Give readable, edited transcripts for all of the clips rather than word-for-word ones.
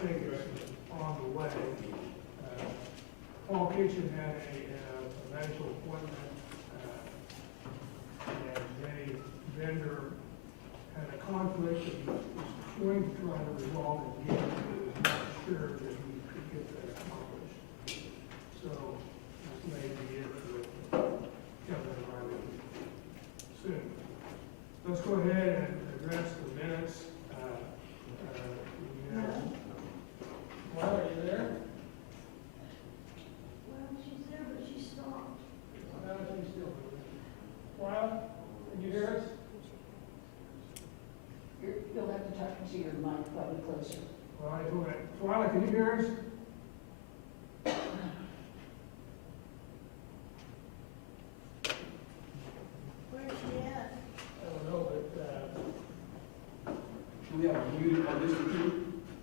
thing on the way. Paul Kitchen had a medical appointment, and a vendor had a conflict that he was going to try to resolve it again, but was not sure that he could get that accomplished. So this may be it with Kevin Riley soon. Let's go ahead and address the minutes. Well, are you there? Well, she's there, but she stopped. No, she's still moving. Twyla, can you hear us? You'll have to talk to your mic probably closer. All right, go ahead. Twyla, can you hear us? Where is she at? I don't know, but, Do we have a muted on this one too?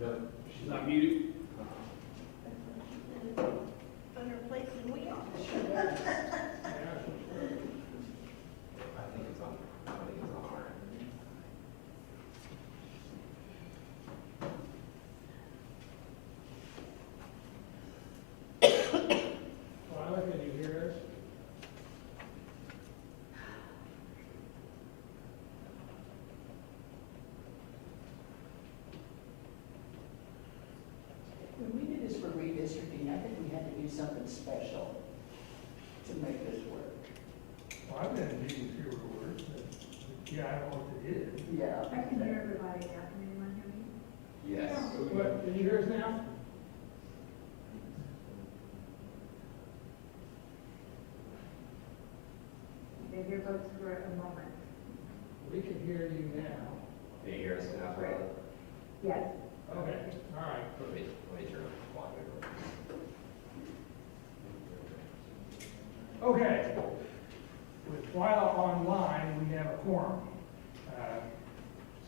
No, she's not muted. Better place than we are. I think it's on our end. Twyla, can you hear us? When we did this for redistricting, I think we had to do something special to make this work. Well, I've been in meetings here with words, but, yeah, I don't know what they did. Yeah. I can hear everybody now. Can anyone hear me? Yes. What, can you hear us now? They hear folks for a moment. We can hear you now. Can you hear us now? Yes. Okay, all right. Let me turn on the clock. Okay. With Twyla online, we have a quorum.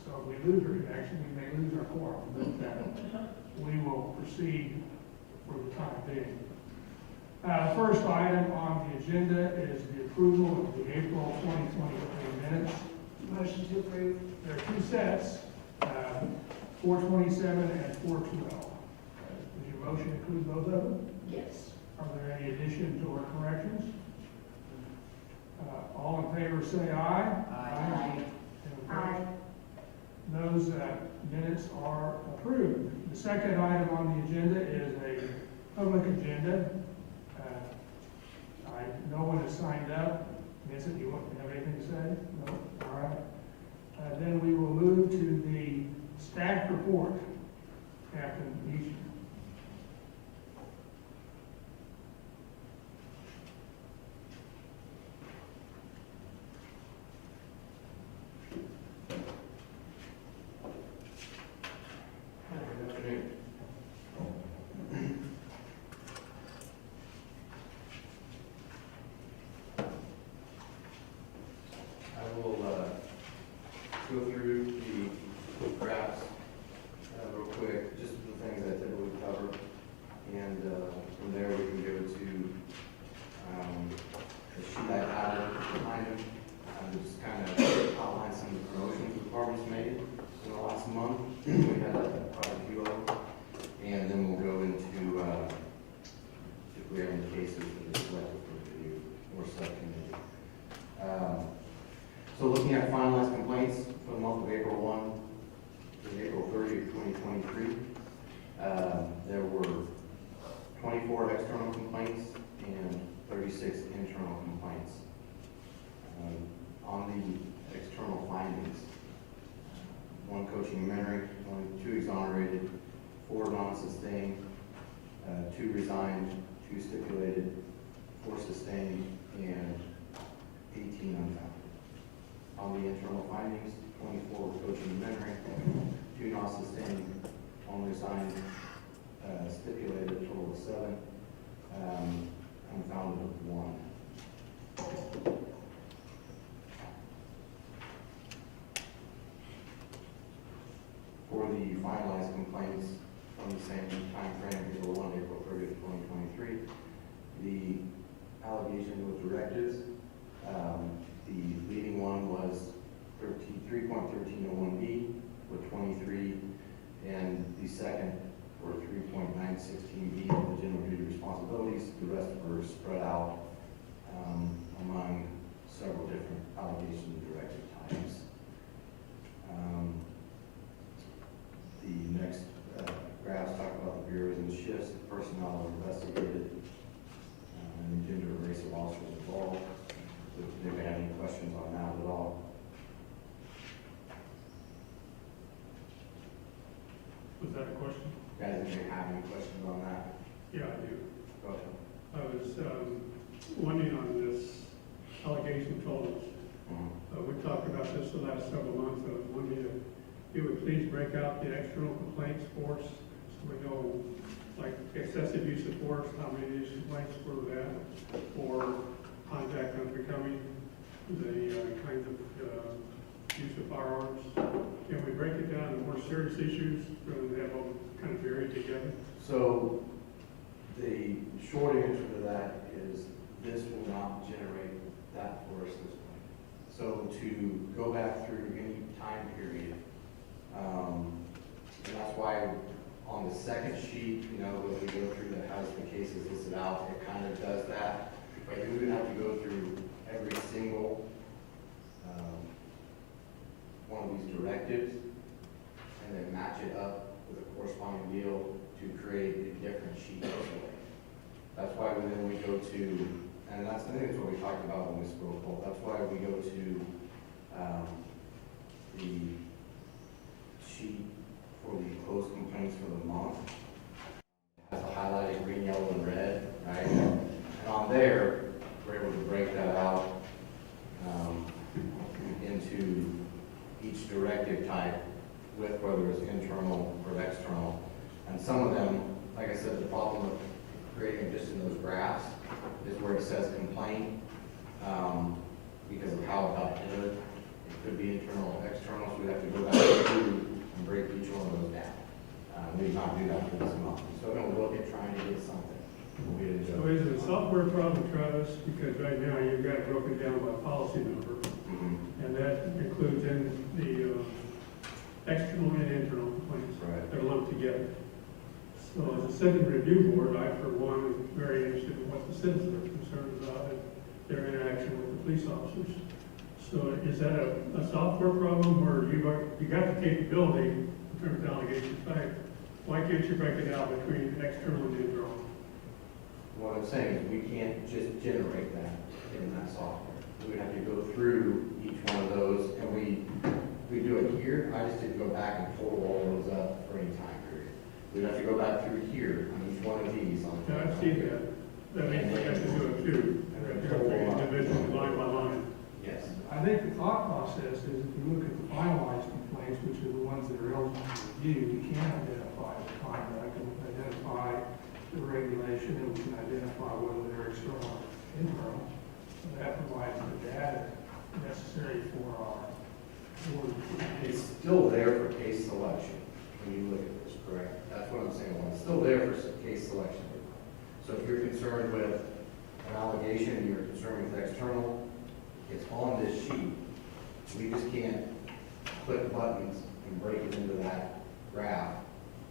So if we lose our connection, we may lose our quorum, but we will proceed for the time being. First item on the agenda is the approval of the April 2023 minutes. Motion to approve. There are two sets, 427 and 412. Does your motion include both of them? Yes. Are there any additions or corrections? All in favor say aye. Aye. Any opposed? Aye. Those minutes are approved. The second item on the agenda is a public agenda. No one has signed up. Vincent, you have anything to say? No? All right. Then we will move to the staff report. Captain Easton. I will go through the graphs real quick, just the things I typically cover, and from there we can go to the sheet I added behind it. Just kind of outline some of the promotions the department's made in the last month. We had quite a few of them, and then we'll go into if we have any cases that are selected for review or subcommittee. So looking at finalized complaints for the month of April 1 to April 30th, 2023, there were 24 external complaints and 36 internal complaints. On the external findings, 1 coaching and mentoring, only 2 exonerated, 4 non-sustained, 2 resigned, 2 stipulated, 4 sustained, and 18 unfounded. On the internal findings, 24 were coaching and mentoring, 2 non-sustained, 1 resigned, stipulated, a total of 7, unfounded of 1. For the finalized complaints from the same time frame, April 1, April 30th, 2023, the allegation was directives. The leading one was 3.1301B with 23, and the second 8.916B of the general duty responsibilities. The rest were spread out among several different allegation and directive types. The next graphs talk about the bureaus and shifts, the personnel are investigated, and the gender and race of officers involved. So if anybody have any questions on that at all? Was that a question? Guys, if you have any questions on that, Yeah, I do. go ahead. I was wondering on this allegation totals. We talked about this the last several months. I was wondering if you would please break out the external complaints for us, so we know, like excessive use of force, how many of these complaints were that, or contact unbecoming, the kinds of use of firearms. Can we break it down to more serious issues rather than have them kind of buried together? So the short answer to that is this will not generate that for us this way. So to go back through any time period, and that's why on the second sheet, you know, when we go through that has the cases listed out, it kind of does that. But we would have to go through every single one of these directives and then match it up with a corresponding deal to create a different sheet this way. That's why then we go to, and I think that's what we talked about when we spoke, that's why we go to the sheet for the closed complaints for the month. It has a highlighted green, yellow, and red, right? And on there, we're able to break that out into each directive type with whether it's internal or external. And some of them, like I said, the problem with creating just in those graphs is where it says complaint, because of how it got entered. It could be internal or external, so we have to go back through and break each one of those down. We did not do that for this month. So we're gonna look at trying to get something. We didn't So do it. is it a software problem, Travis? Because right now you've got it broken down by policy number, and that includes in the external and internal complaints. Right. They're lumped together. So as a citizen review board, I for one am very interested in what the citizens are concerned about and their interaction with the police officers. So is that a software problem where you got the capability in terms of allegation type? Why can't you break it out between external and internal? What I'm saying is we can't just generate that in that software. We would have to go through each one of those, and we do it here. I just didn't go back and total all those up for any time period. We'd have to go back through here on each one of these. Yeah, I've seen that. That means we have to do it too. We have to go through individually, line by line. Yes. I think the thought process is if you look at the finalized complaints, which are the ones that are eligible for review, we can identify the conduct, and we can identify the regulation, and we can identify whether they're external or internal. And that provides the data necessary for our board. It's still there for case selection when you look at this, correct? That's what I'm saying. It's still there for case selection. So if you're concerned with an allegation and you're concerned with external, it's on this sheet. We just can't click buttons and break it into that graph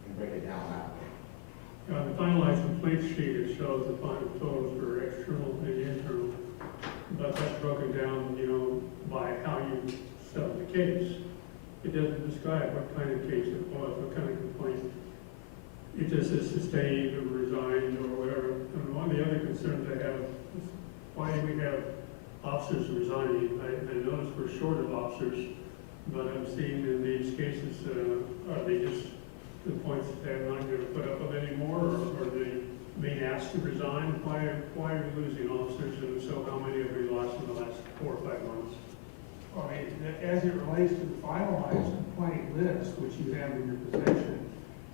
and break it down that way. On the finalized complaint sheet, it shows the final totals for external and internal, but that's broken down, you know, by how you settle the case. It doesn't describe what kind of case it was, what kind of complaint. It just says sustained or resigned or whatever. And one of the other concerns I have is why do we have officers resigning? I notice we're short of officers, but I'm seeing in these cases, are they just to the point that they're not going to put up with anymore, or are they being asked to resign? Why are we losing officers, and so how many have we lost in the last 4 or 5 months? I mean, as it relates to the finalized complaint list, which you have in your possession,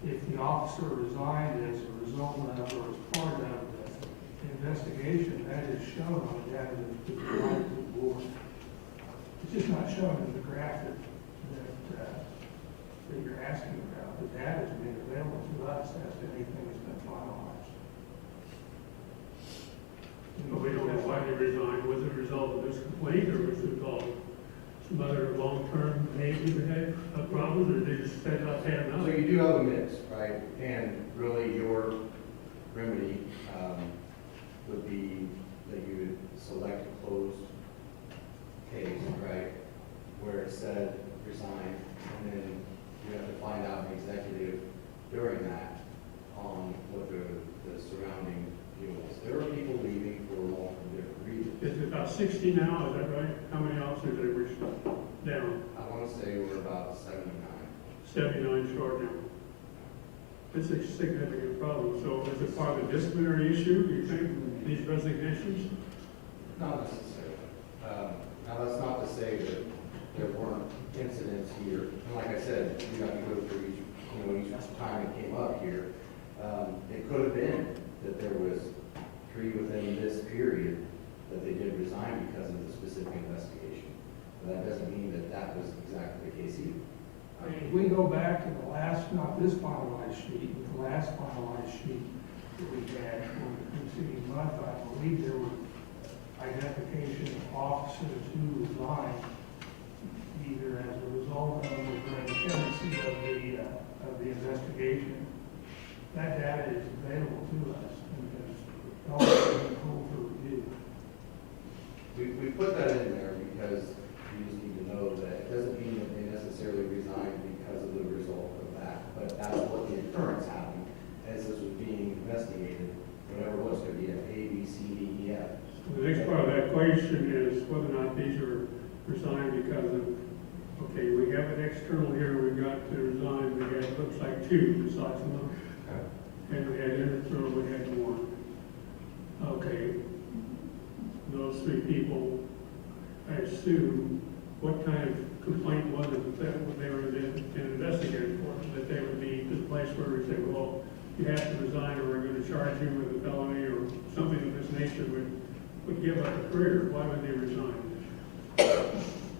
if the officer resigned as a result of or as part of the investigation, that is shown on the data that's provided to the board. It's just not shown in the graph that you're asking about. The data is made available to us as to anything that's been finalized. But we don't know why they resigned. Was it a result of this complaint, or was it a result of some other long-term behavior problems, or they just said, I've had enough? So you do have still have a mix, right? And really your remedy, would be that you would select a closed case, right? Where it said resign, and then you have to find out an executive during that on what the surrounding deal is. There are people leaving for multiple different reasons. Is it about 60 now, is that right? How many officers have we down? I want to say we're about 79. 79 short now. It's a significant problem. So is it part of the disciplinary issue, do you think, these resignations? Not necessarily. Now, that's not to say that there weren't incidents here. And like I said, you have to go through each, each time it came up here. It could have been that there was 3 within this period that they did resign because of the specific investigation. But that doesn't mean that that was exactly the case either. I mean, if we go back to the last, not this finalized sheet, but the last finalized sheet that we had for the preceding month, I believe there were identification of officers who resigned either as a result of or during the pendency of the investigation. That data is available to us and is also being pulled for review. We put that in there because you just need to know that it doesn't mean that they necessarily resigned because of the result of that, but that's what the occurrence happened as this was being investigated, whatever it was, could be an A, B, C, D, E, F. The next part of that question is whether or not these are resigned because of, okay, we have an external here, we've got to resign, we had, looks like 2 besides one. And we had internal, we had 1. Okay. Those 3 people, I assume, what kind of complaint was it that they were investigated for? That they would be to the place where we say, well, you have to resign or we're going to charge you with a felony or something of this nature would give up a career. Why would they resign?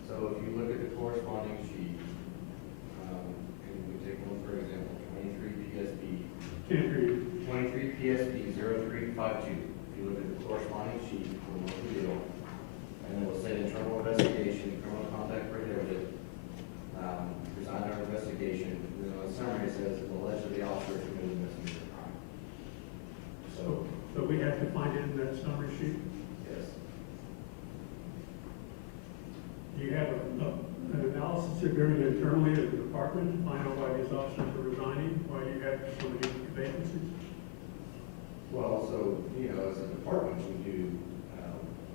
So if you look at the corresponding sheet, and we take one for example, 23 PSB, Can't hear you. 23 PSB 0352. If you look at the corresponding sheet for what we do, and it will say internal investigation, criminal conduct prohibited, resign our investigation. Then on the summary it says allegedly officer committed misdemeanor crime. So, So we have to find it in that summary sheet. yes. Do you have an analysis you're doing internally as a department to find out why these officers are resigning, why you have so many vacancies? Well, so, as a department, we do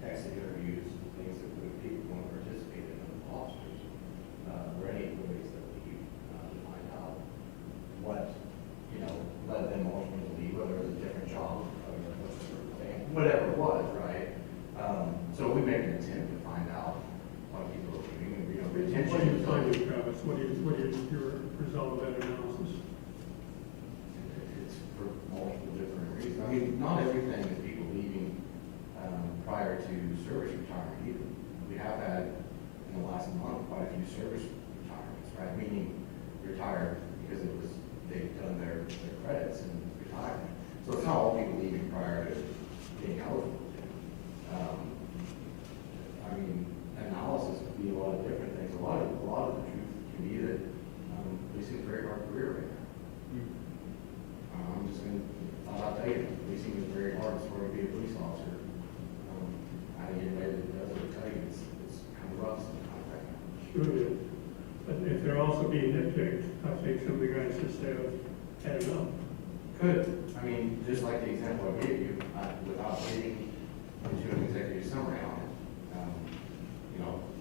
exit interviews, things that would people want to participate in, officers, or any employees that leave, to find out what, led them ultimately to leave, whether it was a different job, whatever it was, right? So we make an attempt to find out why people are leaving, retention. What do you find, Travis? What is your result of that analysis? It's for multiple different reasons. I mean, not everything is people leaving prior to service retirement either. We have had, in the last month, quite a few service retirements, right? Meaning retired because they've done their credits and retired. So it's not all people leaving prior to being eligible. I mean, analysis could be a lot of different things. A lot of the truth can be that policing is a very hard career right now. I'm just going to, I'll tell you, policing is very hard as far as being a police officer. I think anybody that does it will tell you it's kind of rough sometimes right now. Sure it is. But if they're also being nitpicked, I think some of the guys just say, oh, had enough. Could. I mean, just like the example I gave you, without getting into an executive summary on it,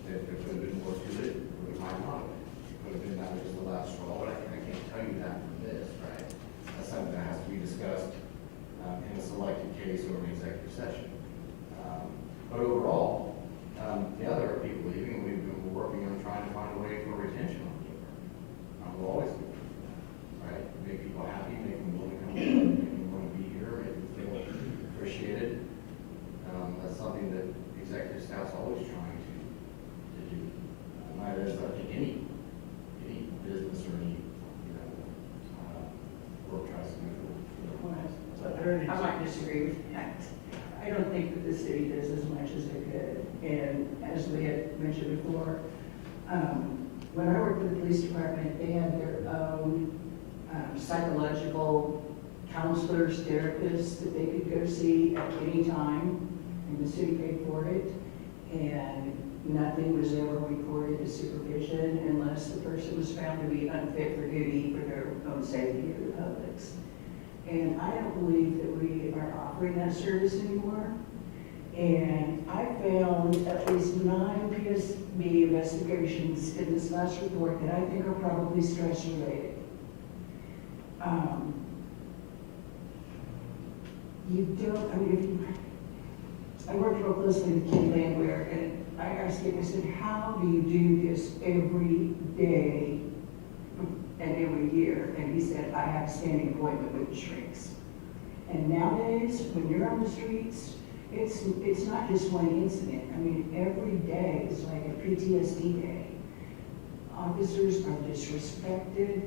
there could have been more to it, or the time on it. It could have been that was just the last straw, but I can't tell you that from this, right? That's something that has to be discussed in a selected case or an executive session. But overall, there are people leaving, and we've been working on trying to find a way for retention on the department. We'll always do that, right? Make people happy, make them want to come here, make them want to be here, make them feel appreciated. That's something that executive staff's always trying to do. That is, I think, any business or any, work tries to do. I might disagree with that. I don't think that the city does as much as it could. And as we had mentioned before, when I worked with the police department, they had their own psychological counselors, therapists that they could go see at any time, and the city paid for it. And nothing was ever reported as supervision unless the person was found to be unfit for duty for their own safety or the public's. And I don't believe that we are offering that service anymore. And I found at least 9 PSB investigations in this last report that I think are probably stress related. You don't, I mean, if you, I worked real closely with Ken Landwehr, and I asked him, I said, how do you do this every day and every year? And he said, I have a standing appointment with the shrinks. And nowadays, when you're on the streets, it's not just one incident. I mean, every day is like a PTSD day. Officers are disrespected.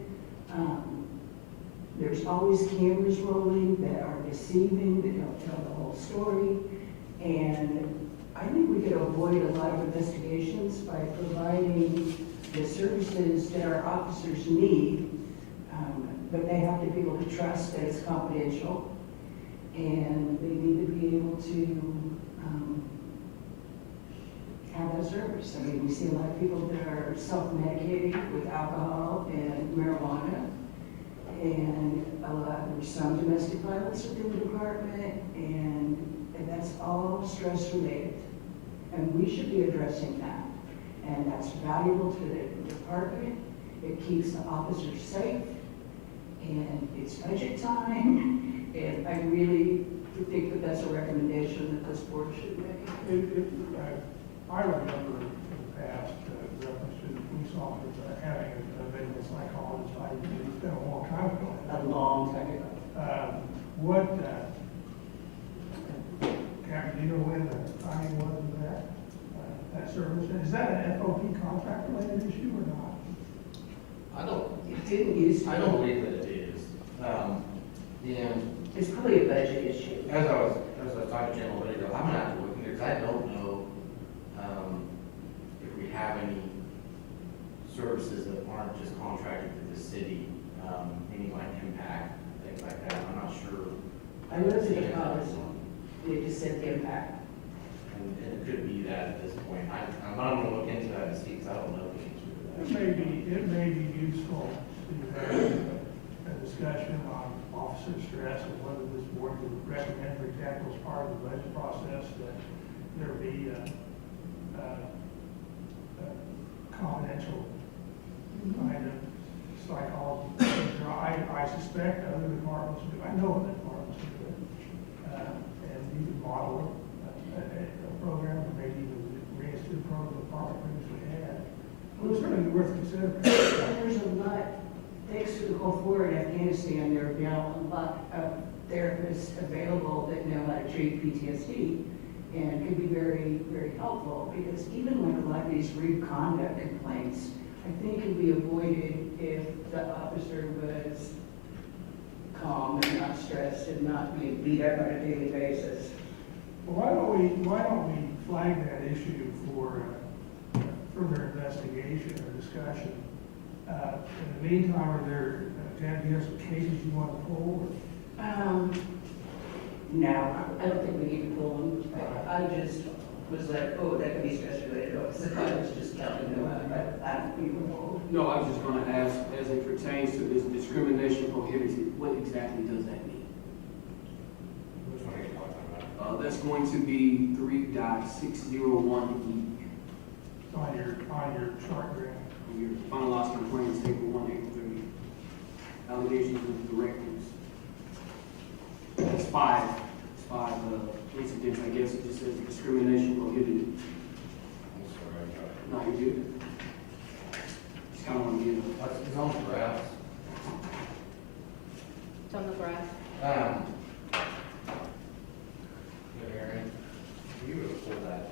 There's always cameras rolling that are deceiving, that don't tell the whole story. And I think we could avoid a lot of investigations by providing the services that our officers need, but they have to be able to trust that it's confidential, and they need to be able to have that service. I mean, we see a lot of people that are self-medicating with alcohol and marijuana, and there's some domestic violence within the department, and that's all stress related. And we should be addressing that. And that's valuable to the department. It keeps the officers safe, and it's budget time. And I really think that that's a recommendation that this board should make. I remember in the past, reference to the police officers having a medical psychologist. It's been a long time ago. A long time ago. Karen, do you know when the timing was of that service? Is that an FOP contract related issue or not? It didn't use to. I don't believe that it is. It's probably a budget issue. As I was talking to Jim a little bit ago, I'm gonna have to look in there, because I don't know, if we have any services that aren't just contracted to the city, any like impact, things like that, I'm not sure. I looked at the policy. It just said the impact. And it could be that at this point, I'm not gonna look into that and see, because I don't know the answer to that. It may be useful to have a discussion on officer stress and whether this board would recommend, for example, as part of the budget process, that there be confidential kind of psychology. I suspect other departments do. I know other departments do it. And you can model a program, or maybe even reinstitute a program the department previously had. Well, it's certainly worth considering. There's a lot, thanks to the Gulf War in Afghanistan, there are now a lot of therapists available that know how to treat PTSD, and can be very, very helpful, because even like a lot of these rude conduct complaints, I think can be avoided if the officer was calm and not stressed and not being beat up on a daily basis. Well, why don't we flag that issue for further investigation or discussion? In the meantime, are there, Jan, do you have some cases you want to pull? No, I don't think we need to pull them. I just was like, oh, that could be stress related. I was just telling them, but I don't think we're pulled. No, I was just gonna ask, as it pertains to this discrimination prohibited, what exactly does that mean? Which one are you talking about? That's going to be 3.601E. On your chart graph. Your finalized complaints, April 1, April 30. Allegations of directives. It's five incidents, I guess. It just says discrimination prohibited. I'm sorry, No, you're good. Just kind of want to get it's on the graphs. It's on the graph. Aaron, you would pull that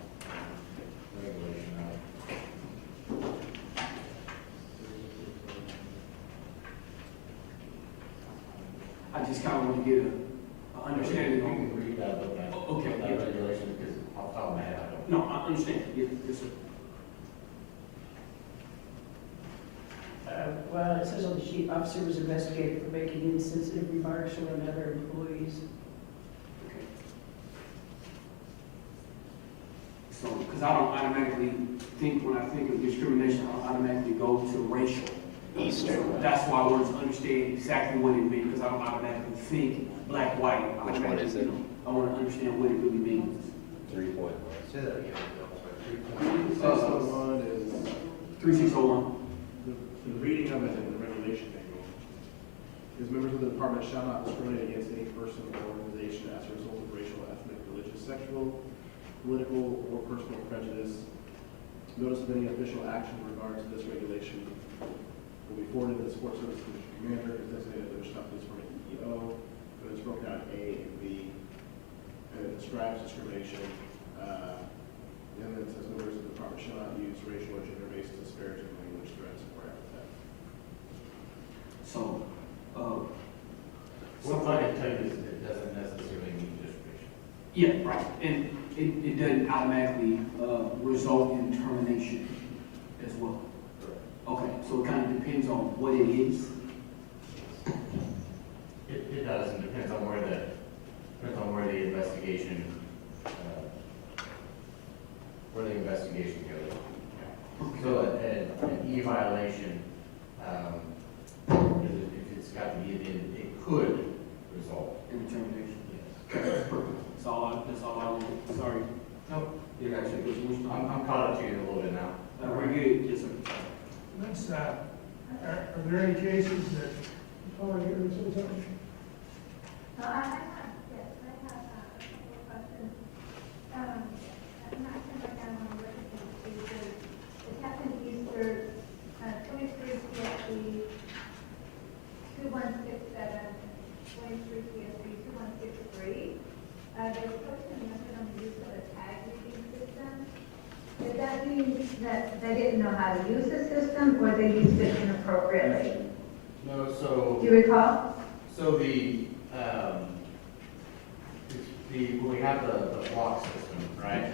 regulation out. I just kind of want to get an understanding You on. can read that, but that, Okay, that yeah. regulation, because off the top of my head, I don't. No, I understand. Yes, sir. well, it says on the sheet, officer was investigated for making insensitive remarks to another employees. Okay. So, because I don't automatically think, when I think of discrimination, I automatically go to racial. So that's why I wanted to understand exactly what it means, because I don't automatically think black, white. Which one is it? I want to understand what it really means. 3.1. Say that again. 601 is 3601. the reading of it in the regulation manual. Is members of the department shall not discriminate against any person or organization as a result of racial, ethnic, religious, sexual, political, or personal prejudice. Notice of any official action in regard to this regulation will be forwarded to the Sports Service Commission Commander, as designated by the Wichita Police Department EO, but it's broken out A and B, and it describes discrimination. And then it says members of the department shall not use racial or gender-based disparaging language, threats, or epithets. So, What I can tell you is it doesn't necessarily mean discrimination. yeah, right. And it doesn't automatically result in termination as well. Okay, so it kind of depends on what it is. It does, and depends on where the investigation, goes. So an E violation, if it's got to be, it could result. In termination. Yes. Perfect. That's all I wanted. Sorry. Nope. You got your question? I'm caught up to you a little bit now. We're good. Yes, sir. Let's, are there any cases that, oh, you're going to say something? I have a couple of questions. I'm not sure right now on what it is. It's happened Easter, 23 PSB 2167, 23 PSB 2163. They were posting method on the use of a tag reading system. Does that mean that they didn't know how to use the system, or they used it inappropriately? No, so. Do you recall? So when we have the block system, right?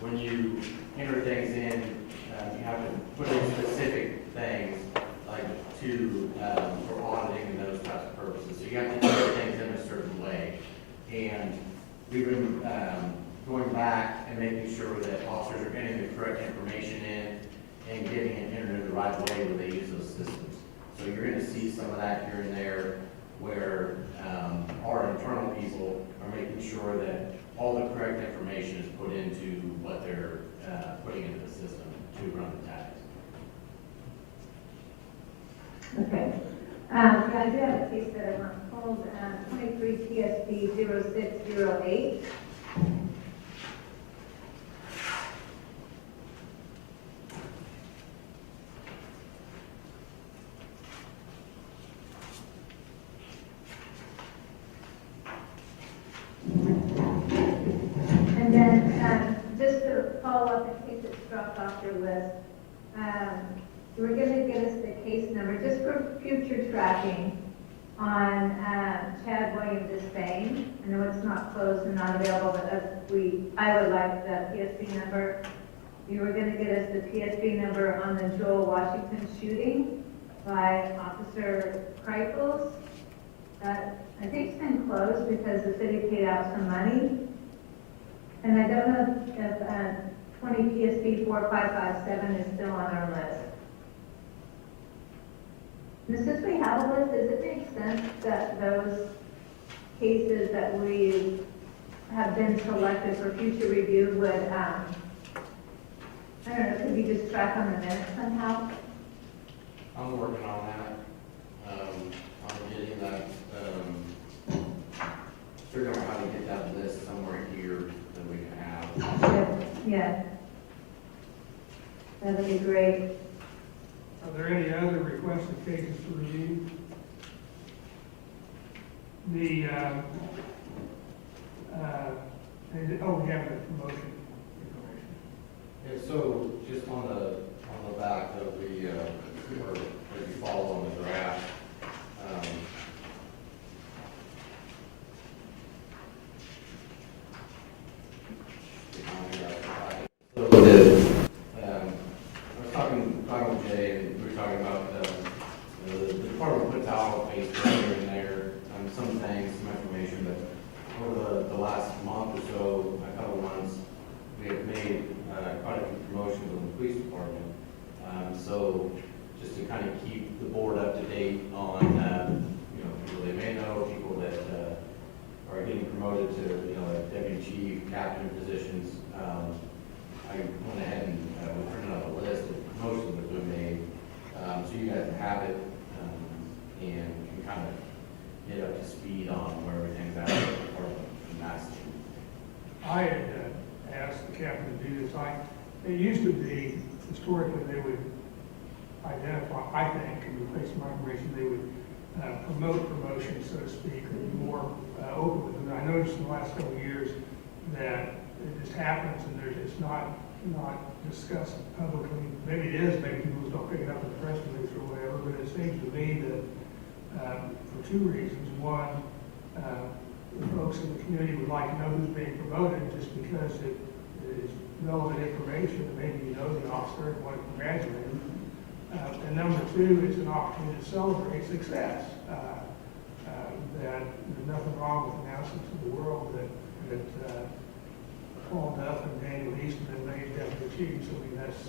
When you enter things in, you have to put in specific things like for auditing and those types of purposes. So you have to enter things in a certain way. And we've been going back and making sure that officers are getting the correct information in and getting it entered in the right way when they use those systems. So you're going to see some of that here and there where our internal people are making sure that all the correct information is put into what they're putting into the system to run the tags. Okay. Yeah, I do have a case that I want to hold, 23 PSB 0608. And then, just to follow up in case it's dropped off your list, we're going to get us the case number just for future tracking on Chad Williams of Spain. I know it's not closed and not available, but I would like the PSB number. You were going to get us the PSB number on the Joel Washington shooting by Officer Kreipels. I think it's been closed because the city paid out some money. And I don't know if 20 PSB 4557 is still on our list. And since we have a list, does it make sense that those cases that we have been selected for future review would, I don't know, could we just track on the minutes somehow? I'm working on that. I'm getting that, figuring out how to get that list somewhere here that we can have. Yeah. That'd be great. Are there any other requested cases to review? We have the promotion information. Yeah, so just on the back of the, or if you follow on the draft, so I was talking with Jay, and we were talking about you guys have it, and can kind of get up to speed on where everything's at, or the messaging. I had asked the captain to do this. It used to be, historically, they would identify, I think, and replace my information, they would promote promotions, so to speak, or be more open with them. I noticed in the last couple of years that it just happens and it's not discussed publicly. Maybe it is, maybe people just don't pick it up in the press release or whatever, but it seems to me that for two reasons. One, the folks in the community would like to know who's being promoted just because it is relevant information, and maybe you know the officer and want to congratulate him. And number two, it's an opportunity to celebrate success. That there's nothing wrong with announcing to the world that Paul Duff and Daniel Eastman made that achieve. So I mean that's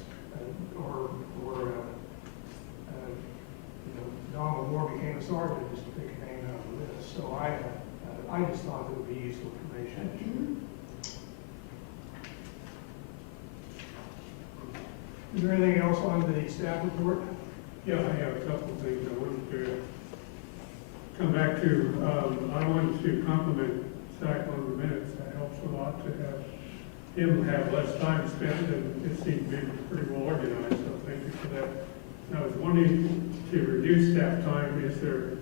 Donald Moore became a sergeant, just to pick a name out of the list. So I just thought it would be useful information. Is there anything else on the staff report? Yeah, I have a couple of things I wanted to come back to. I wanted to compliment Zach on the minutes. That helps a lot to have him have less time spent, and it seemed to be pretty well organized, so thank you for that. And I was wanting to reduce staff time. Is there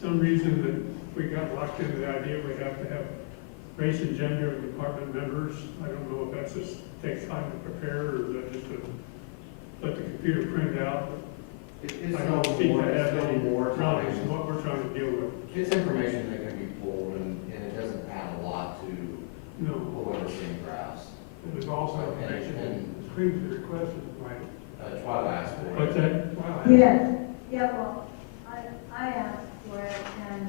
some reason that we got locked into the idea we have to have race and gender of department members? I don't know if that just takes time to prepare, or is that just to let the computer print it out? I don't think that has any more relevance to what we're trying to deal with. It's information that can be pulled, and it doesn't add a lot to pull everything graphs. It was also mentioned and previously requested by Twyla asked for it. What's that? Yes, yeah, well, I asked for it, and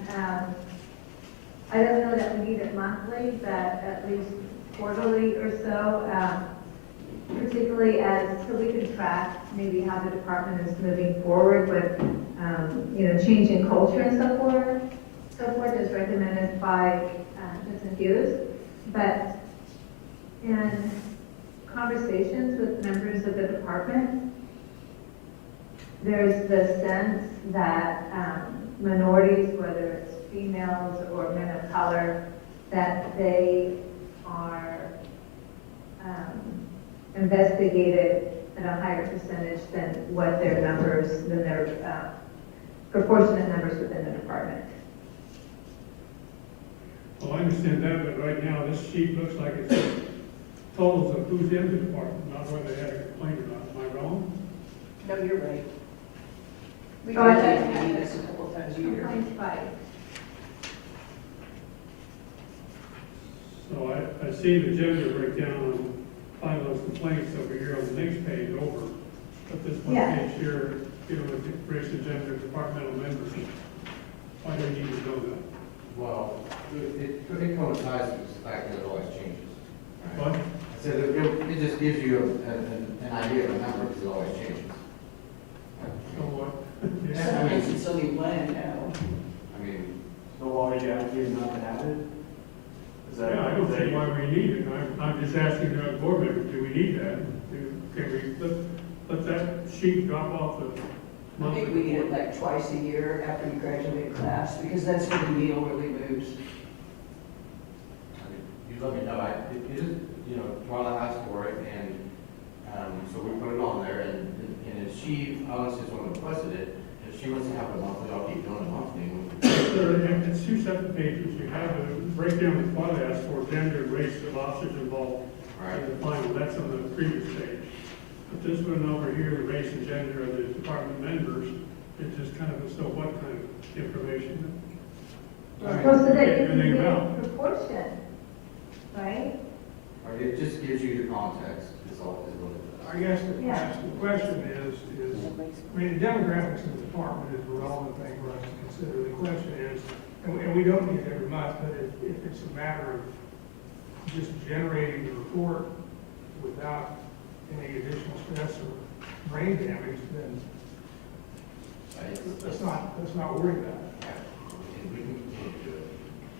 I don't know that we need it monthly, but at least quarterly or so, particularly so we can track maybe how the department is moving forward with, changing culture and so forth. So forth is recommended by Vincent Hughes, but in conversations with members of the department, there's the sense that minorities, whether it's females or men of color, that they are investigated at a higher percentage than what their numbers, than their proportionate numbers within the department. Well, I understand that, but right now, this sheet looks like it's totals of who's in the department, not whether they had a complaint or not. Am I wrong? No, you're right. We Oh, I can thought- do this a couple times a year. Complaints by. So I see the gender breakdown on Twyla's complaints over here on the next page over. But this one Yeah. page here, with the race and gender departmental members. Why do you need to know that? Well, it coincides with the fact that it always changes. Right? What? So it just gives you an idea of the number, because it always changes. So what? Sometimes it's only one now. I mean, So why are you asking not to have it? Is that? Yeah, I don't see why we need it. I'm just asking the board members, do we need that? Can we let that sheet drop off the I monthly think we need it report? like twice a year after we graduate class, because that's when the needle really moves. you let me know, it is, Twyla asked for it, and, so we put it on there, and if she, honestly, is the one who requested it, if she wants to have it monthly, I'll keep doing it monthly. It's two separate pages. You have a breakdown of what I asked for, gender, race of officers involved Right. in the final. That's on the previous page. But this one over here, the race and gender of the department members, it's just kind of a so what kind of information. Well, so that you can Everything see about. proportion, right? Right, it just gives you the context, is all, is what it does. I guess Yeah. the question is, I mean, the demographics of the department is a relevant thing for us to consider. The question is, and we don't need it every month, but if it's a matter of just generating the report without any additional stress or brain damage, then let's not worry about it. And we can continue to do it.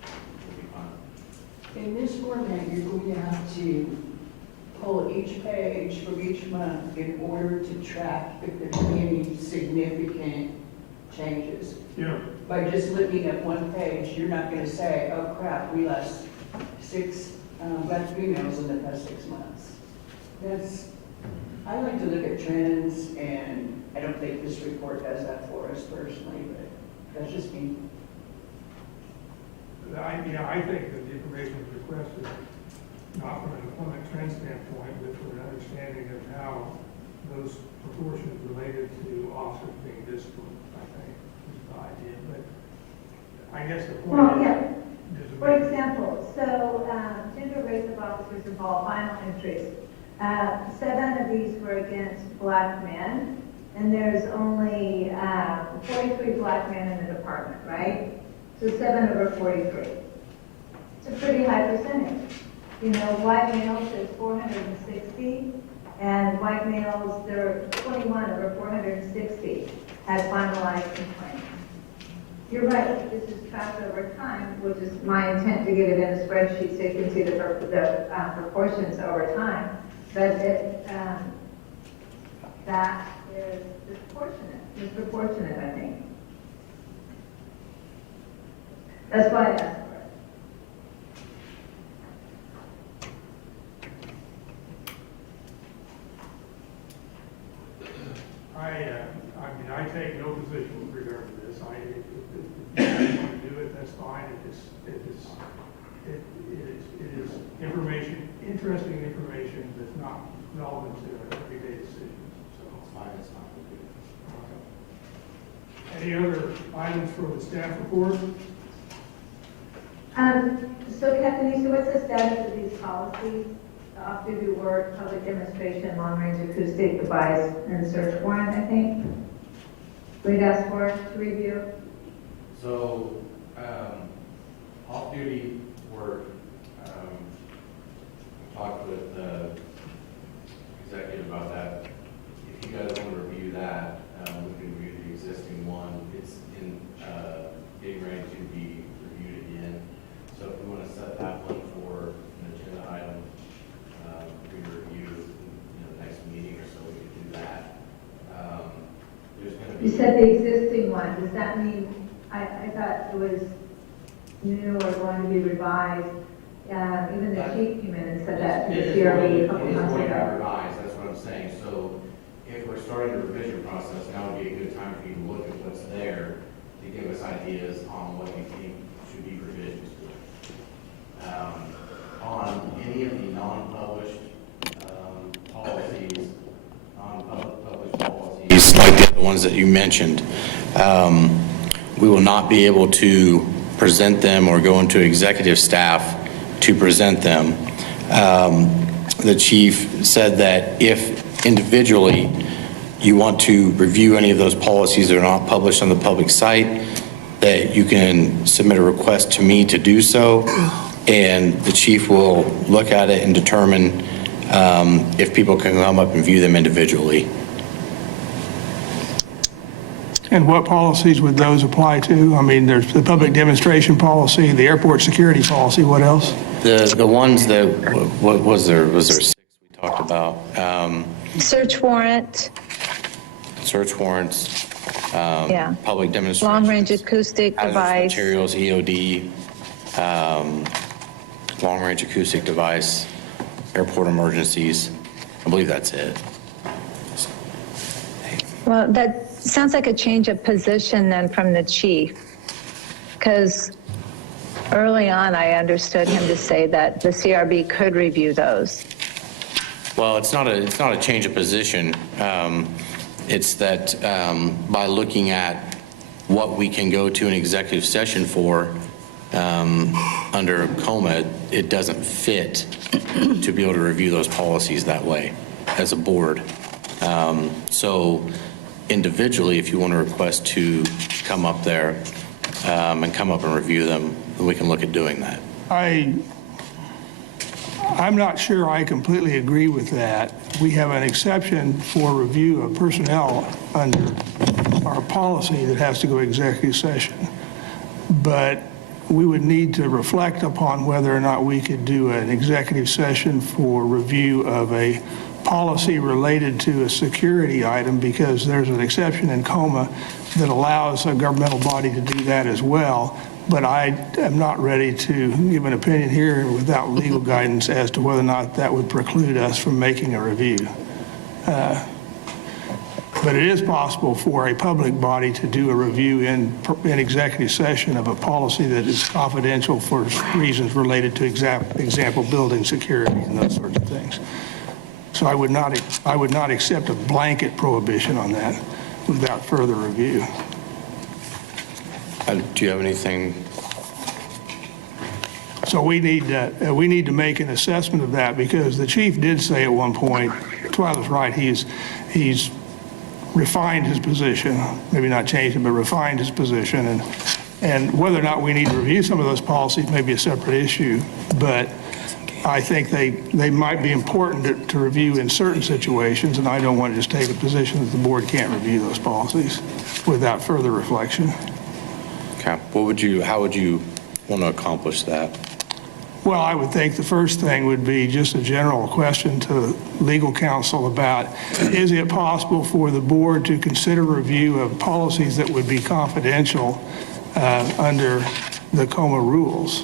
It'll be fine. In this format, you're going to have to pull each page from each month in order to track if there's any significant changes. Yeah. By just looking at one page, you're not gonna say, oh crap, we lost 6 black females in the past 6 months. I like to look at trends, and I don't think this report does that for us personally, but that's just me. I think that the information is requested, not from an employment trend standpoint, but from an understanding of how those proportions related to officers being disciplined, I think, is the idea. But I guess the point Well, is. yeah. is to For make- example, so gender race of officers involved final entries. 7 of these were against black men, and there's only 43 black men in the department, right? So 7 over 43. It's a pretty high percentage. You know, white males, there's 460, and white males, there are 21 over 460 had finalized complaints. You're right, this is tracked over time, which is my intent to get it in a spreadsheet so you can see the proportions over time. But that is disproportionate, I think. That's why I asked for it. I take no position with regard to this. If you want to do it, that's fine. It is information, interesting information that's not relevant to everyday decisions, so. It's fine. Any other items for the staff report? So Captain Easter, what's the status of these policies? Off-duty work, public demonstration, long-range acoustic device, and search warrant, I think? We'd ask for to review. So, off-duty work, I talked with the executive about that. If you guys want to review that, we can review the existing one. It's in, getting ready to be reviewed again. So if we want to set that one for an agenda item, we review, the next meeting or so, we can do that. There's going to be. You said the existing one, does that mean, I thought it was new or going to be revised? Even the chief came in and said that to the CRB a couple months It is going to be ago. revised, that's what I'm saying. So if we're starting the revision process, now would be a good time for you to look at what's there to give us ideas on what you think should be revisions to. On any of the non-published policies, non-published policies, like the ones that you mentioned, we will not be able to present them or go into executive staff to present them. The chief said that if individually you want to review any of those policies that are not published on the public site, that you can submit a request to me to do so, and the chief will look at it and determine if people can come up and view them individually. And what policies would those apply to? I mean, there's the public demonstration policy, the airport security policy, what else? The ones that, what was there 6 we talked about? Search warrant, Search warrants, Yeah. public demonstrations. long-range acoustic hazardous device. materials, EOD, long-range acoustic device, airport emergencies. I believe that's it. Well, that sounds like a change of position then from the chief, because early on, I understood him to say that the CRB could review those. Well, it's not a change of position. It's that by looking at what we can go to an executive session for under COMA, it doesn't fit to be able to review those policies that way as a board. So individually, if you want to request to come up there and come up and review them, we can look at doing that. I'm not sure I completely agree with that. We have an exception for review of personnel under our policy that has to go executive session. But we would need to reflect upon whether or not we could do an executive session for review of a policy related to a security item, because there's an exception in COMA that allows a governmental body to do that as well. But I am not ready to give an opinion here without legal guidance as to whether or not that would preclude us from making a review. But it is possible for a public body to do a review in executive session of a policy that is confidential for reasons related to example, building security and those sorts of things. So I would not accept a blanket prohibition on that without further review. Do you have anything? So we need to make an assessment of that, because the chief did say at one point, Twyla's right, he's refined his position, maybe not changed it, but refined his position, and whether or not we need to review some of those policies may be a separate issue, but I think they might be important to review in certain situations, and I don't want to just take a position that the board can't review those policies without further reflection. Okay. How would you want to accomplish that? Well, I would think the first thing would be just a general question to legal counsel about, is it possible for the board to consider review of policies that would be confidential under the COMA rules?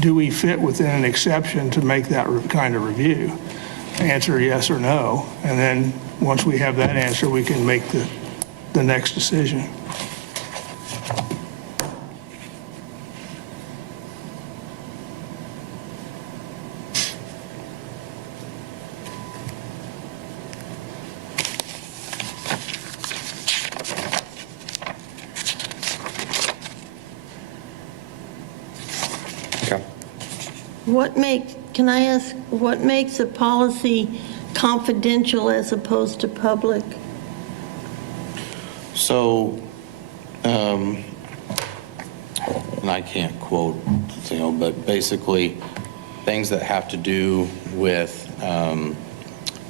Do we fit within an exception to make that kind of review? Answer yes or no. And then once we have that answer, we can make the next decision. Okay. Can I ask, what makes a policy confidential as opposed to public? So, and I can't quote, but basically things that have to do with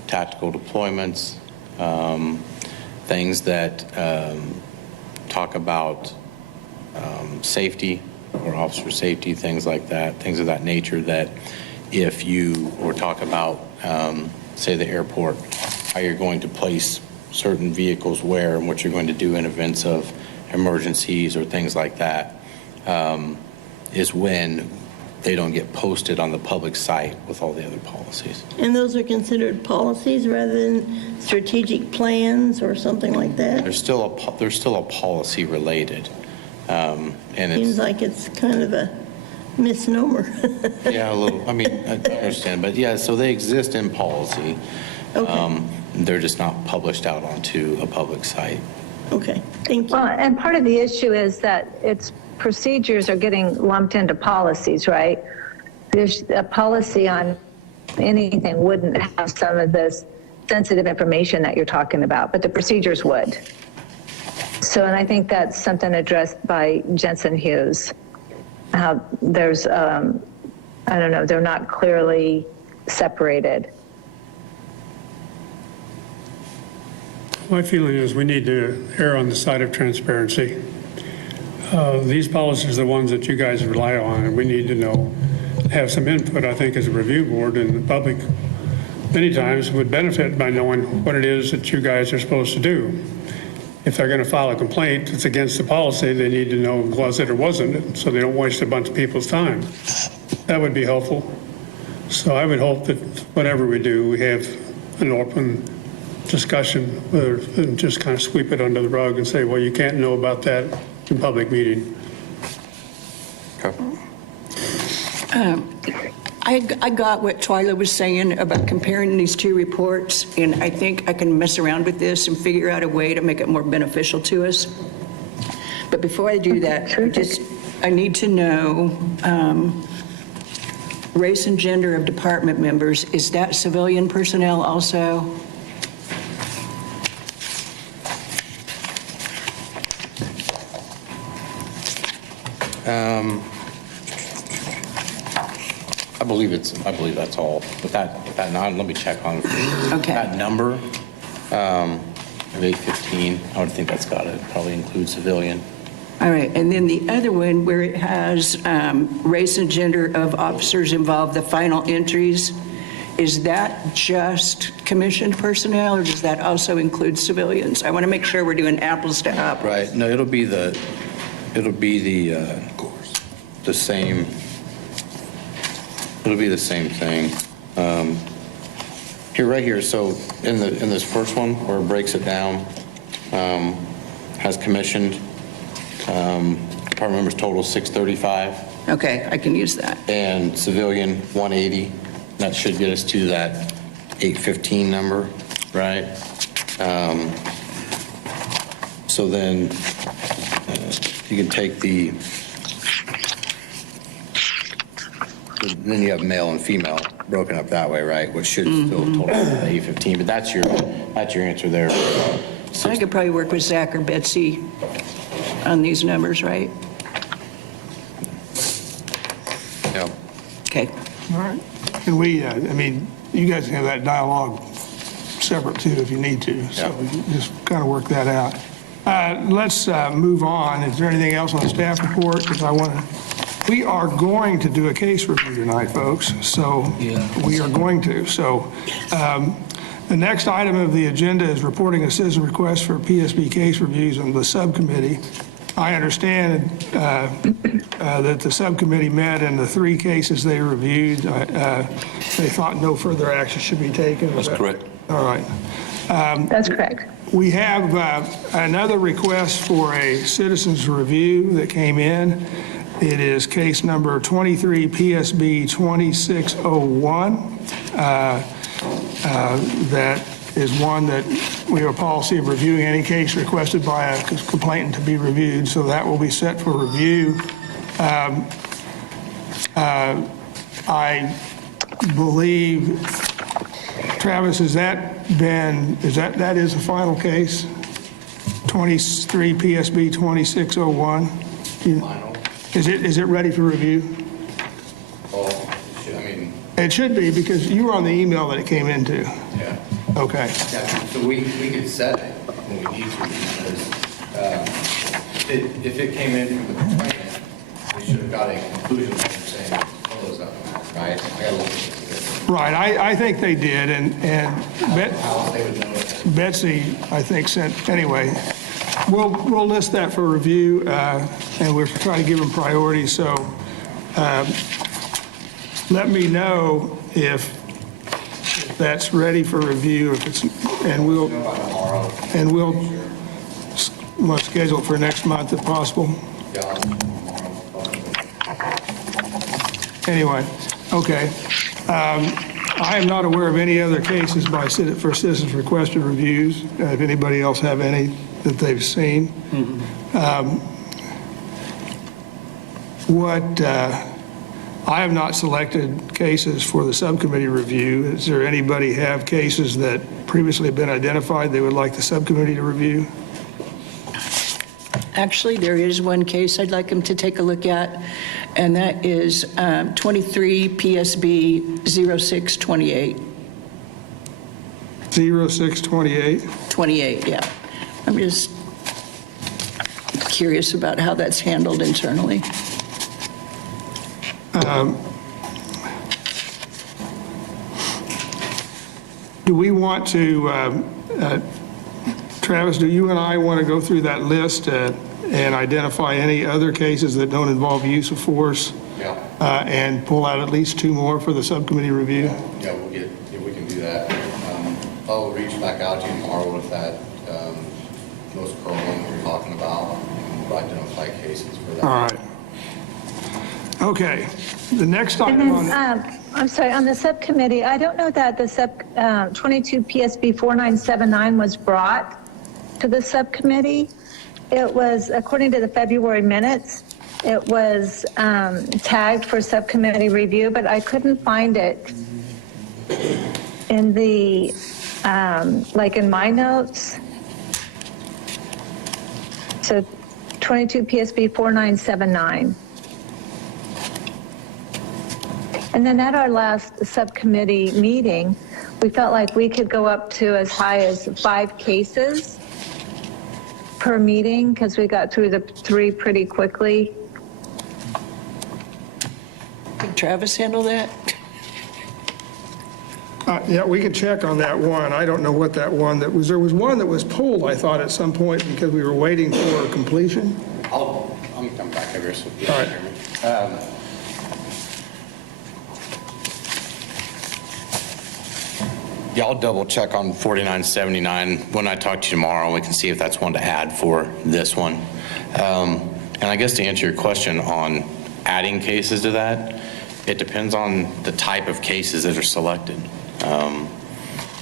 tactical deployments, things that talk about safety or officer safety, things like that, things of that nature, that if you or talk about, say, the airport, how you're going to place certain vehicles where and what you're going to do in events of emergencies or things like that, is when they don't get posted on the public site with all the other policies. And those are considered policies rather than strategic plans or something like that? There's still a policy related, and Seems it's, like it's kind of a misnomer. yeah, a little. I mean, I understand, but yeah. So they exist in policy. Okay. They're just not published out onto a public site. Okay, thank you. Well, and part of the issue is that its procedures are getting lumped into policies, right? There's a policy on anything wouldn't have some of this sensitive information that you're talking about, but the procedures would. So, and I think that's something addressed by Jensen Hughes, how there's, I don't know, they're not clearly separated. My feeling is we need to err on the side of transparency. These policies are the ones that you guys rely on, and we need to know, have some input, I think, as a review board, and the public many times would benefit by knowing what it is that you guys are supposed to do. If they're going to file a complaint that's against the policy, they need to know was it or wasn't it, so they don't waste a bunch of people's time. That would be helpful. So I would hope that whatever we do, we have an open discussion, rather than just kind of sweep it under the rug and say, well, you can't know about that in public meeting. Okay. I got what Twyla was saying about comparing these two reports, and I think I can mess around with this and figure out a way to make it more beneficial to us. But before I do that, I need to know race and gender of department members. Is that civilian personnel also? I believe that's all. With that let me check on Okay. that number. Of 815, I would think that's got to probably include civilian. All right, and then the other one where it has race and gender of officers involved, the final entries, is that just commissioned personnel, or does that also include civilians? I want to make sure we're doing apples to apples. Right, no, it'll be the same, it'll be the same thing. Here, right here, so in this first one, where it breaks it down, has commissioned, department members total 635, Okay, I can use that. and civilian 180. That should get us to that 815 number, right? So then you can take then you have male and female broken up that way, right? Which should still total 815, but that's your answer there. I could probably work with Zach or Betsy on these numbers, right? Yep. Okay. All right. Can we, I mean, you guys can have that dialogue separate too if you need to, so Yeah. we can just kind of work that out. Let's move on. Is there anything else on the staff report? Because we are going to do a case review tonight, folks, so we are going to. So the next item of the agenda is reporting a citizen request for PSB case reviews on the subcommittee. I understand that the subcommittee met and the 3 cases they reviewed, they thought no further action should be taken. That's correct. All right. That's correct. We have another request for a citizens review that came in. It is case number 23 PSB 2601. That is one that we have a policy of reviewing any case requested by a complainant to be reviewed, so that will be set for review. I believe, Travis, that is the final case? 23 PSB 2601? Final. Is it ready for review? Well, I mean, It should be, because you were on the email that it came into. yeah. Okay. Yeah, so we could set it when we need to, because if it came in from the complainant, we should have got a conclusion saying, close up, right? I gotta look at it. Right, I think they did, and How they would know it. Betsy, I think, sent, anyway, we'll list that for review, and we're trying to give them priority, so let me know if that's ready for review, and we'll schedule it for next month if possible. Anyway, okay. I am not aware of any other cases for citizens requested reviews. If anybody else have any that they've seen. I have not selected cases for the subcommittee review. Does there anybody have cases that previously have been identified they would like the subcommittee to review? Actually, there is one case I'd like them to take a look at, and that is 23 PSB 0628. 0628? 28, yeah. I'm just curious about how that's handled internally. Do we want to, Travis, do you and I want to go through that list and identify any other cases that don't involve use of force? Yeah. And pull out at least 2 more for the subcommittee review? Yeah, we can do that. I'll reach back out to you tomorrow with that, most current one we're talking about, and identify cases for that. All right. Okay. The next And item on... then, I'm sorry, on the subcommittee, I don't know that the 22 PSB 4979 was brought to the subcommittee. It was, according to the February minutes, it was tagged for subcommittee review, but I couldn't find it in the, like in my notes. So 22 PSB 4979. And then at our last subcommittee meeting, we felt like we could go up to as high as 5 cases per meeting? Because we got through the 3 pretty quickly. Could Travis handle that? Yeah, we can check on that one. I don't know what that one that was. There was one that was pulled, I thought, at some point because we were waiting for completion. I'm come back over so you All right. can hear me. Yeah, I'll double check on 4979 when I talk to you tomorrow. We can see if that's one to add for this one. And I guess to answer your question on adding cases to that, it depends on the type of cases that are selected.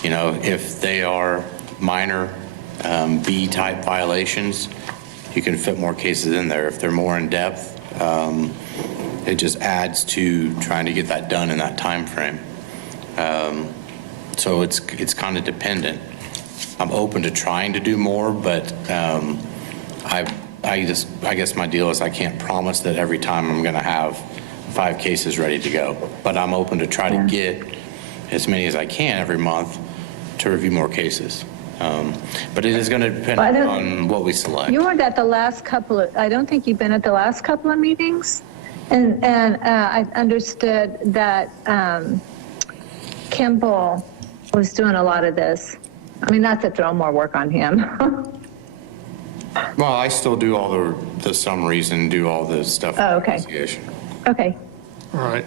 You know, if they are minor B-type violations, you can fit more cases in there. If they're more in depth, it just adds to trying to get that done in that time frame. So it's kind of dependent. I'm open to trying to do more, but I guess my deal is I can't promise that every time I'm going to have 5 cases ready to go. But I'm open to try to get as many as I can every month to review more cases. But it is going to depend on what we select. You weren't at the last couple of, I don't think you've been at the last couple of meetings. And I understood that Kimball was doing a lot of this. I mean, not to throw more work on him. Well, I still do all the summaries and do all the stuff. Oh, okay. Investigation. Okay. All right.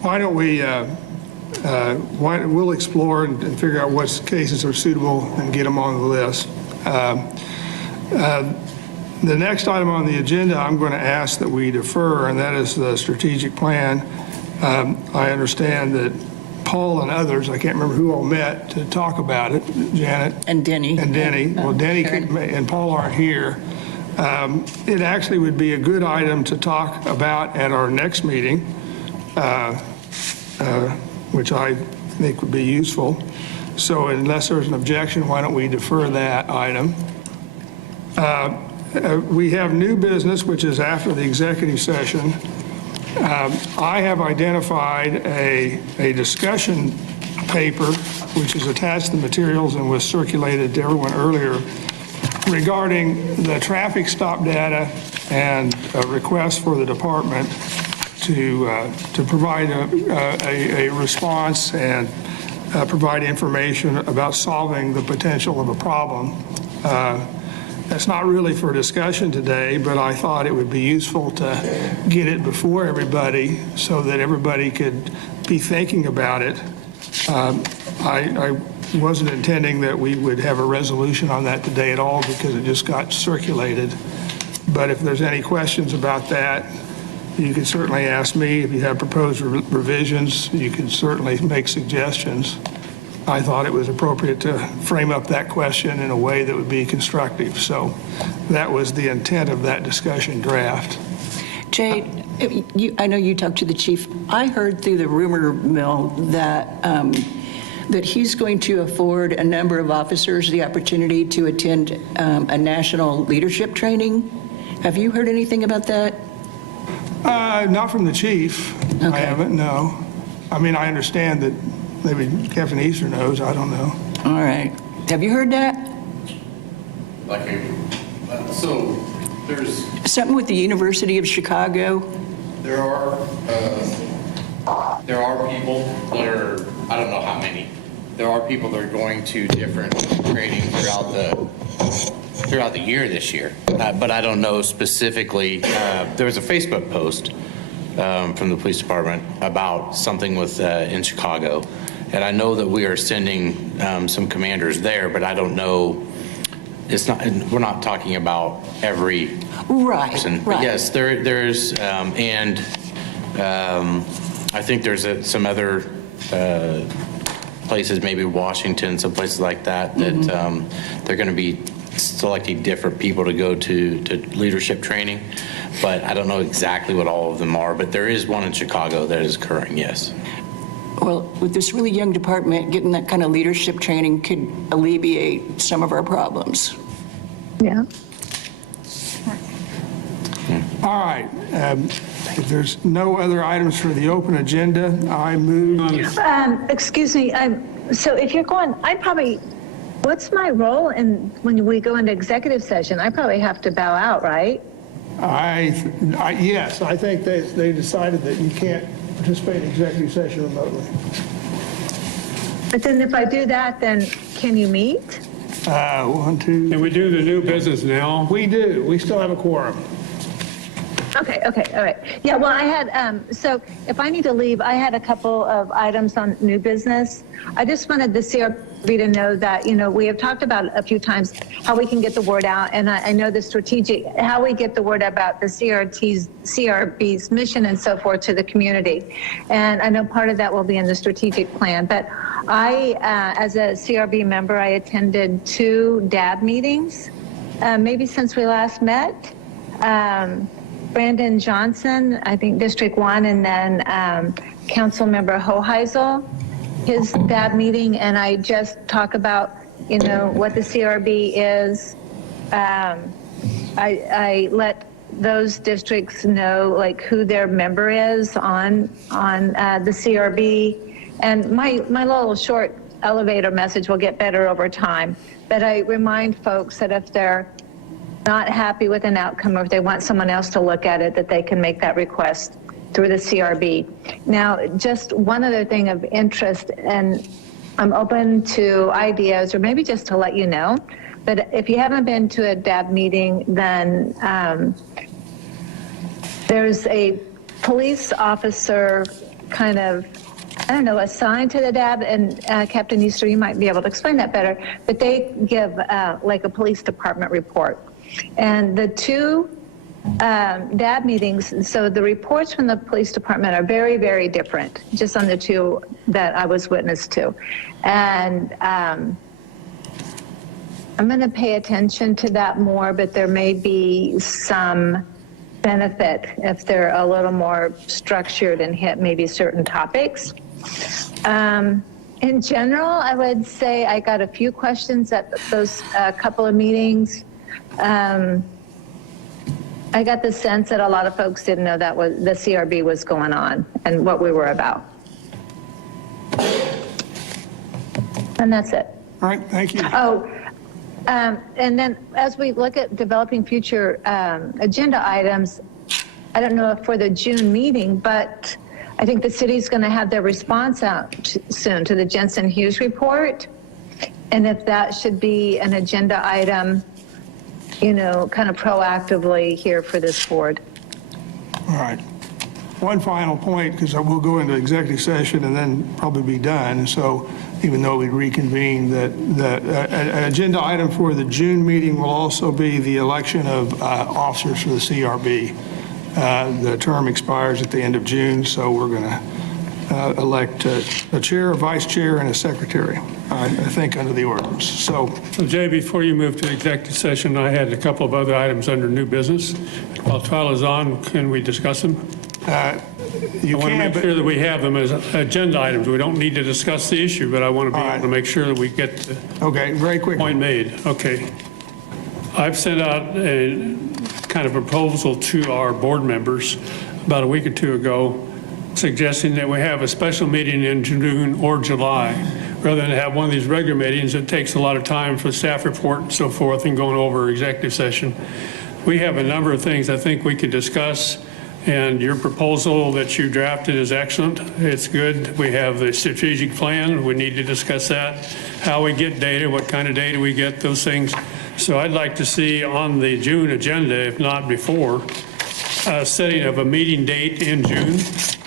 Why don't we, we'll explore and figure out what cases are suitable and get them on the list. The next item on the agenda, I'm going to ask that we defer, and that is the strategic plan. I understand that Paul and others, I can't remember who all met to talk about it, Janet. And Denny. And Denny. Well, Denny and Paul aren't here. It actually would be a good item to talk about at our next meeting, which I think would be useful. So unless there's an objection, why don't we defer that item? We have new business, which is after the executive session. I have identified a discussion paper, which is attached to the materials and was circulated to everyone earlier, regarding the traffic stop data and a request for the department to provide a response and provide information about solving the potential of a problem. That's not really for discussion today, but I thought it would be useful to get it before everybody so that everybody could be thinking about it. I wasn't intending that we would have a resolution on that today at all because it just got circulated. But if there's any questions about that, you can certainly ask me. If you have proposed revisions, you can certainly make suggestions. I thought it was appropriate to frame up that question in a way that would be constructive. So that was the intent of that discussion draft. Jay, I know you talked to the chief. I heard through the rumor mill that that he's going to afford a number of officers the opportunity to attend a national leadership training. Have you heard anything about that? Not from the chief. Okay. I haven't, no. I mean, I understand that maybe Captain Easter knows. I don't know. All right. Have you heard that? So there's something with the University of Chicago. There are people that are, I don't know how many. There are people that are going to different training throughout the year this year, but I don't know specifically. There was a Facebook post from the police department about something with in Chicago, and I know that we are sending some commanders there, but I don't know. It's not. We're not talking about every person. But yes, there's and I think there's some other places, maybe Washington, some places like that, that they're going to be selecting different people to go to leadership training. But I don't know exactly what all of them are. But there is one in Chicago that is occurring. Yes. Well, with this really young department, getting that kind of leadership training could alleviate some of our problems. Yeah. All right. If there's no other items for the open agenda, I move. Excuse me. So if you're going, I probably What's my role in, when we go into executive session? I probably have to bow out, right? Yes, I think they decided that you can't participate in executive session remotely. But then if I do that, then can you meet? One, two. Can we do the new business now? We do. We still have a quorum. Okay, all right. Yeah, well, I had, so if I need to leave, I had a couple of items on new business. I just wanted the CRB to know that, we have talked about a few times how we can get the word out. And I know the strategic, how we get the word about the CRB's mission and so forth to the community. And I know part of that will be in the strategic plan. But I, as a CRB member, I attended 2 DAB meetings, maybe since we last met. Brandon Johnson, I think District 1, and then Councilmember Hoheisel, his DAB meeting, and I just talk about, what the CRB is. I let those districts know, like, who their member is on the CRB, and my little short elevator message will get better over time. But I remind folks that if they're not happy with an outcome, or if they want someone else to look at it, that they can make that request through the CRB. Now, just one other thing of interest, and I'm open to ideas, or maybe just to let you know, but if you haven't been to a DAB meeting, then there's a police officer kind of, I don't know, assigned to the DAB, and Captain Easter, you might be able to explain that better, but they give like a police department report. And the 2 DAB meetings, so the reports from the police department are very, very different, just on the 2 that I was witness to. And I'm going to pay attention to that more, but there may be some benefit if they're a little more structured and hit maybe certain topics. In general, I would say I got a few questions at those couple of meetings. I got the sense that a lot of folks didn't know that the CRB was going on and what we were about. And that's it. All right, thank you. Oh, and then as we look at developing future agenda items, I don't know if for the June meeting, but I think the city's going to have their response out soon to the Jensen Hughes report. And if that should be an agenda item, kind of proactively here for this board. All right. One final point, because I will go into executive session and then probably be done. So even though we reconvene, that an agenda item for the June meeting will also be the election of officers for the CRB. The term expires at the end of June, so we're going to elect a chair, a vice chair, and a secretary, I think, under the ordinance. So Jay, before you move to executive session, I had a couple of other items under new business. While trial is on, can we discuss them? you I want to can, make but sure that we have them as agenda items. We don't need to discuss the issue, but I want to be All right. able to make sure that we get the okay, very quick. point made. Okay. I've sent out a kind of proposal to our board members about a week or 2 ago, suggesting that we have a special meeting in June or July, rather than have one of these regular meetings that takes a lot of time for staff report and so forth and going over executive session. We have a number of things I think we could discuss, and your proposal that you drafted is excellent. It's good. We have the strategic plan. We need to discuss that, how we get data, what kind of data we get, those things. So I'd like to see on the June agenda, if not before, setting of a meeting date in June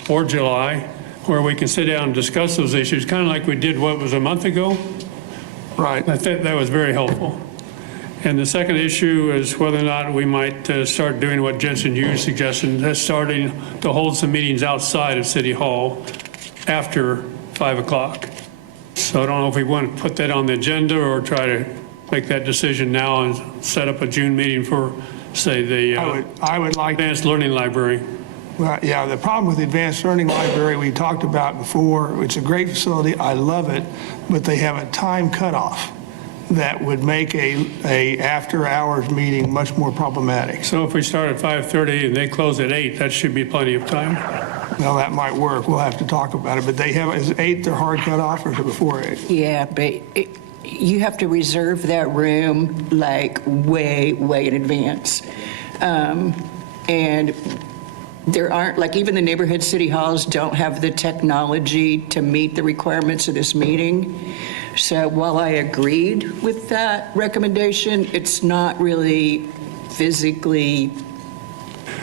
or July where we can sit down and discuss those issues, kind of like we did what was a month ago. Right. I think that was very helpful. And the second issue is whether or not we might start doing what Jensen Hughes suggested, starting to hold some meetings outside of City Hall after 5 o'clock. So I don't know if we want to put that on the agenda or try to make that decision now and set up a June meeting for, say, the I would like, Advanced Learning Library. well, yeah, the problem with the Advanced Learning Library we talked about before, it's a great facility, I love it, but they have a time cutoff that would make a after-hours meeting much more problematic. So if we start at 5:30 and they close at 8, that should be plenty of time. Well, that might work, we'll have to talk about it, but they have, is 8 their hard cutoff, or is it before 8? Yeah, but you have to reserve that room like way, way in advance. And there aren't, like even the neighborhood city halls don't have the technology to meet the requirements of this meeting. So while I agreed with that recommendation, it's not really physically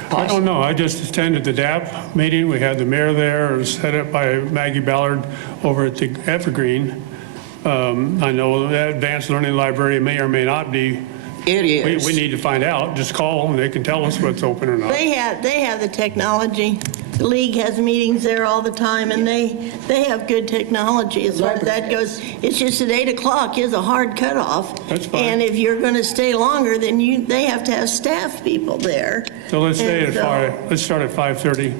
I possible. don't know, I just attended the DAP meeting, we had the mayor there, it was set up by Maggie Ballard over at the Evergreen. I know that Advanced Learning Library may or may not be. It is. We need to find out, just call and they can tell us what's open or not. They have the technology. The league has meetings there all the time, and they have good technology as far as that goes. It's just at 8 o'clock is a hard cutoff. That's fine. And if you're going to stay longer, then they have to have staff people there. So let's stay And at 5, let's start at 5:30.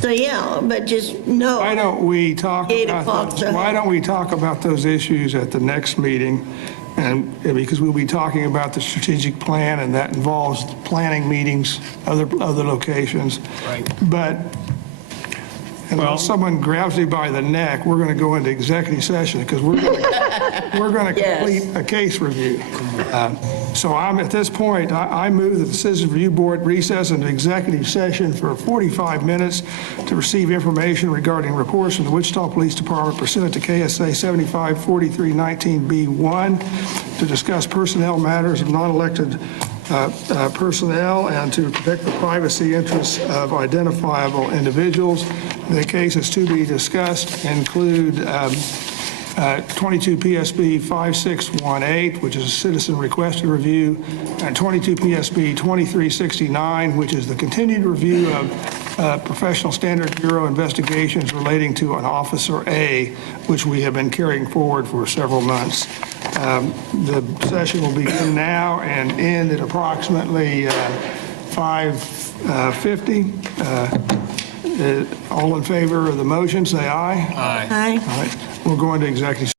So, yeah, but just know. Why don't we talk 8 o'clock, about, so- why don't we talk about those issues at the next meeting? And because we'll be talking about the strategic plan, and that involves planning meetings, other locations. Right. But unless someone grabs me by the neck, we're going to go into executive session because we're going to Yes. complete a case review. So at this point, I move that the Citizens Review Board recess into executive session for 45 minutes to receive information regarding reports from the Wichita Police Department pursuant to KSA 754319B1 to discuss personnel matters of non-elected personnel and to protect the privacy interests of identifiable individuals. The cases to be discussed include 22 PSB 5618, which is a citizen requested review, and 22 PSB 2369, which is the continued review of Professional Standard Bureau investigations relating to an Officer A, which we have been carrying forward for several months. The session will begin now and end at approximately 5:50. All in favor of the motion, say aye. Aye. All right, we'll go into executive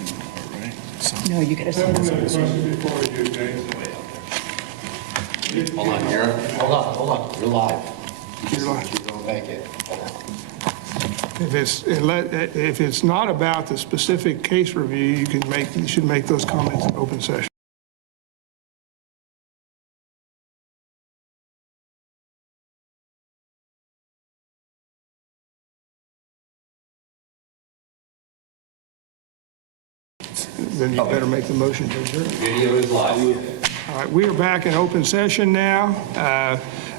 No, you gotta I say have this. another question before we do, Dave. Hold on, hold on, you're live. You're live. Don't make it. If it's not about the specific case review, you should make those comments in open session. Then you better make the motion to adjourn. Video is live. All right, we are back in open session now.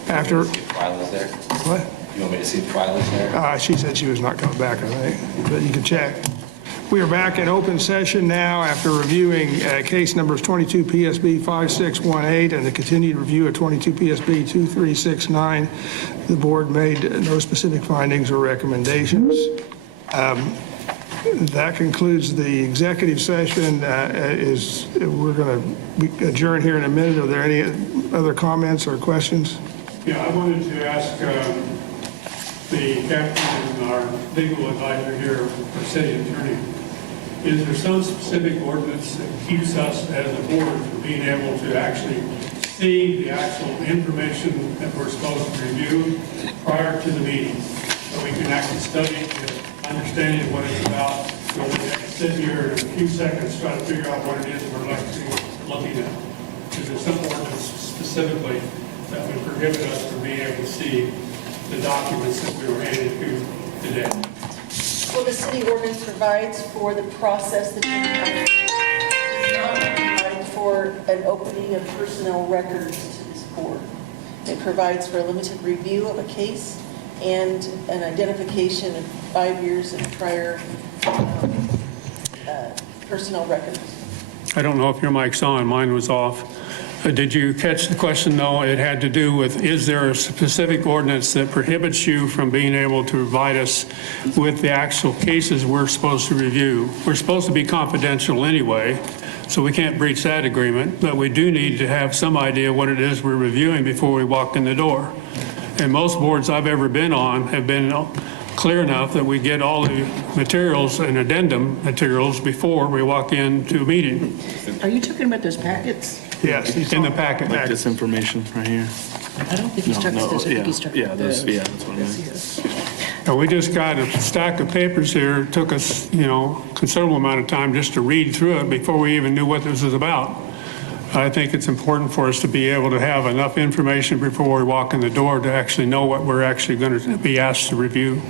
After, Twyla's there. what? You want me to see if Twyla's there? She said she was not coming back, I think, but you can check. We are back in open session now after reviewing case numbers 22 PSB 5618 and the continued review of 22 PSB 2369. The board made no specific findings or recommendations. That concludes the executive session. We're going to adjourn here in a minute. Are there any other comments or questions? Yeah, I wanted to ask the captain and our legal advisor here, our city attorney, is there some specific ordinance that keeps us as a board from being able to actually see the actual information that we're supposed to review prior to the meeting? So we can actually study it, get understanding what it's about, so we have to sit here in a few seconds, try to figure out what it is we're looking at. Is there some ordinance specifically that would prohibit us from being able to see the documents that we were handed to today? Well, the city ordinance provides for the process that you have. It does not provide for an opening of personnel records to this board. It provides for a limited review of a case and an identification of 5 years of prior personnel records. I don't know if your mic's on, mine was off. Did you catch the question, though? It had to do with, is there a specific ordinance that prohibits you from being able to provide us with the actual cases we're supposed to review? We're supposed to be confidential anyway, so we can't breach that agreement, but we do need to have some idea what it is we're reviewing before we walk in the door. And most boards I've ever been on have been clear enough that we get all the materials and addendum materials before we walk into a meeting. Are you talking about those packets? Yes. In the packet. Like this information right here. I don't think he's talking about those. I think he's talking about those. Yeah, that's what I meant. And we just got a stack of papers here. It took us, considerable amount of time just to read through it before we even knew what this was about. I think it's important for us to be able to have enough information before we walk in the door to actually know what we're actually going to be asked to review.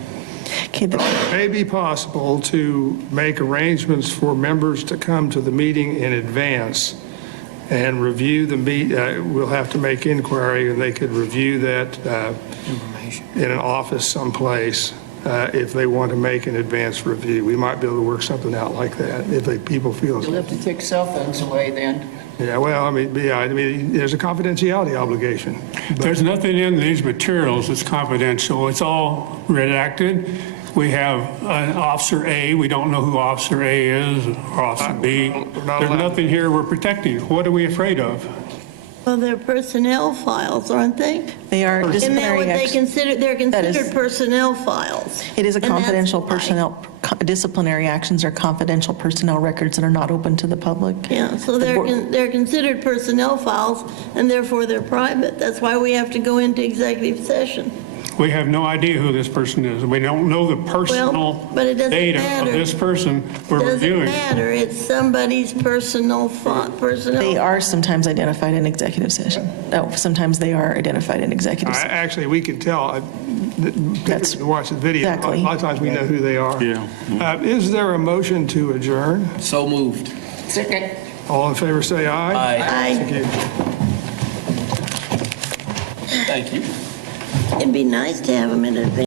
Okay, but It may be possible to make arrangements for members to come to the meeting in advance and review the we'll have to make inquiry, and they could review that in an office someplace if they want to make an advance review. We might be able to work something out like that if people feel. You'll have to take cell phones away then. Yeah, well, there's a confidentiality obligation. There's nothing in these materials that's confidential. It's all redacted. We have Officer A. We don't know who Officer A is, or Officer B. There's nothing here we're protecting. What are we afraid of? well, they're personnel files, aren't they? They are Isn't that disciplinary what they actions. consider? They're That is- considered personnel files. It is a And that's confidential why. personnel, disciplinary actions are confidential personnel records that are not open to the public. Yeah, so The board- they're considered personnel files, and therefore they're private. That's why we have to go into executive session. We have no idea who this person is. We don't know the personal but it doesn't data of matter. this person we're Doesn't reviewing. matter, it's somebody's personnel. They are sometimes identified in executive session. No, sometimes they are identified in executive session. Actually, we can tell, That's- people who watch the video, exactly. a lot of times we know who they are. Yeah. Is there a motion to adjourn? So moved. Second. All in favor, say aye. Aye. Thank you. Thank you. It'd be nice to have them in advance.